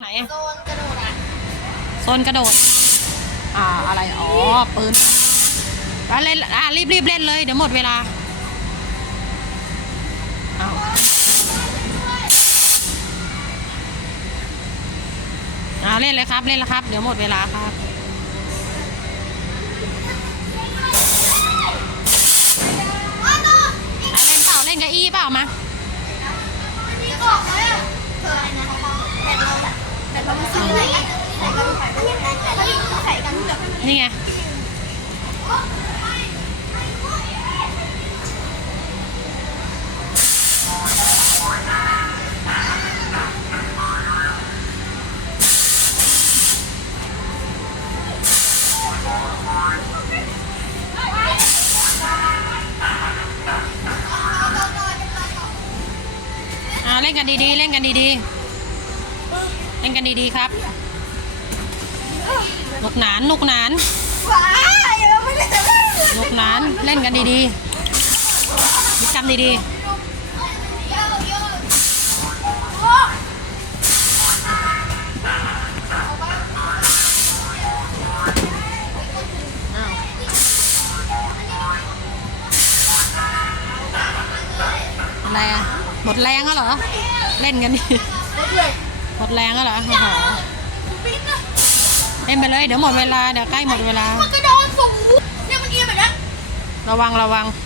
ไหนอะโซนกระโดดอะโซนกระโดด อ่าอะไร อ๋อปืนแล้วเล่นอะรีบรีบเล่นเลย เดี๋ยวหมดเวลาเอาเอาเล่นเลยครับ เล่นแล้วครับ เดี๋ยวหมดเวลาครับว้าวโตอะเล่นเปล่า เล่นกับอีเปล่ามานี่ออกเลยอะเธออะไรนะแบตเราแบบแบตเราไม่ซื้ออะไรกันใส่กันใส่กันใส่กันใส่กั นี่ไง อ่าเล่นกันดีๆ เล่นกันดีๆ เล่นกันดีๆ ครับ หนุกหนานหนุกหนานว้ายเราไม่ได้จะเล่นหนุกหนานเล่นกันดีๆมีกรรมดีโยโย่โอ้ๆอ้าวอะไรอะหมดแรงแล้วเหรอ เล่นกันดิรถเลยหมดแรงแล้วเหรอโอ้โห ปิ๊งอะ เล่นไปเลยเดี๋ยวหมดเวลาเดี๋ยวใกล้หมดเวลา มันกระโดดสูงเนี่ยมันเอียงแบบนี้ระวังระวังเ